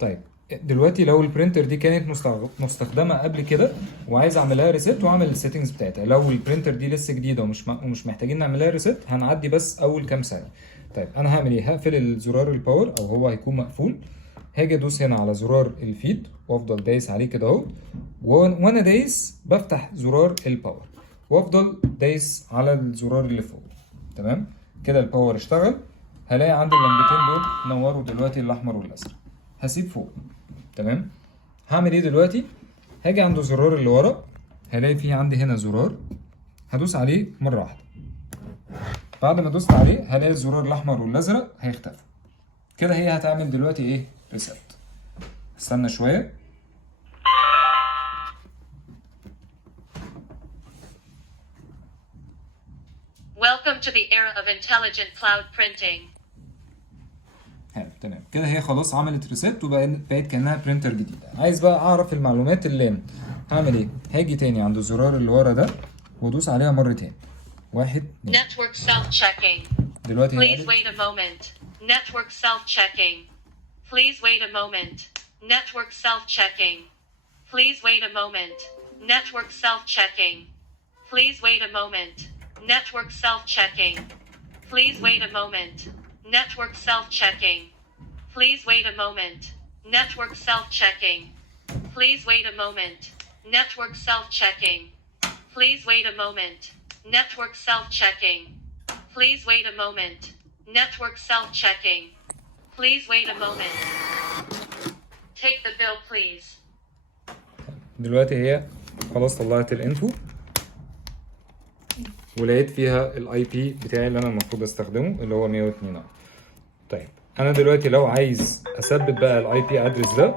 طيب دلوقتي لو البرينتر دي كانت مستخدمه قبل كده وعايز اعمل لها ريست واعمل السيتنجز بتاعتها، لو البرينتر دي لسه جديده ومش محتاجين نعمل لها ريست، هنعدي بس اول كام ثانيه. طيب انا هعمل ايه؟ هقفل الزرار الباور او هو هيكون مقفول، هاجي ادوس هنا على زرار الفيد وافضل دايس عليه كده اهو، وانا دايس بفتح زرار الباور وافضل دايس على الزرار اللي فوق. تمام كده الباور اشتغل. هلاقي عندي اللمبتين دول نوروا دلوقتي الاحمر والازرق. هسيب فوق. تمام. هعمل ايه دلوقتي؟ هاجي عند الزرار اللي ورا، هلاقي فيه عندي هنا زرار، هدوس عليه مره واحده. بعد ما دوست عليه هلاقي الزرار الاحمر والازرق هيختفوا. كده هي هتعمل دلوقتي ايه؟ ريست. استنى شويه. Welcome to the era of intelligent cloud printing. حلو تمام كده هي خلاص عملت ريست وبقت كانها برينتر جديده. عايز بقى اعرف المعلومات اللي هعمل ايه؟ هاجي تاني عند الزرار اللي ورا ده وادوس عليها مرتين. واحد اتنين. Network self-checking. دلوقتي Please wait a moment. Network self-checking. Please wait a moment. Network self-checking. Please wait a moment. Network self-checking. Please wait a moment. Network self-checking. Please wait a moment. Network self-checking. Please wait a moment. Network self-checking. Please wait a moment. Network self-checking. Please wait a moment. Network self-checking. Please wait a moment. Network self-checking. Please wait a moment. Take the bill please. دلوقتي هي خلاص طلعت الانفو ولقيت فيها الاي بي بتاعي اللي انا المفروض استخدمه اللي هو 102. طيب انا دلوقتي لو عايز اثبت بقى الاي بي ادرس ده،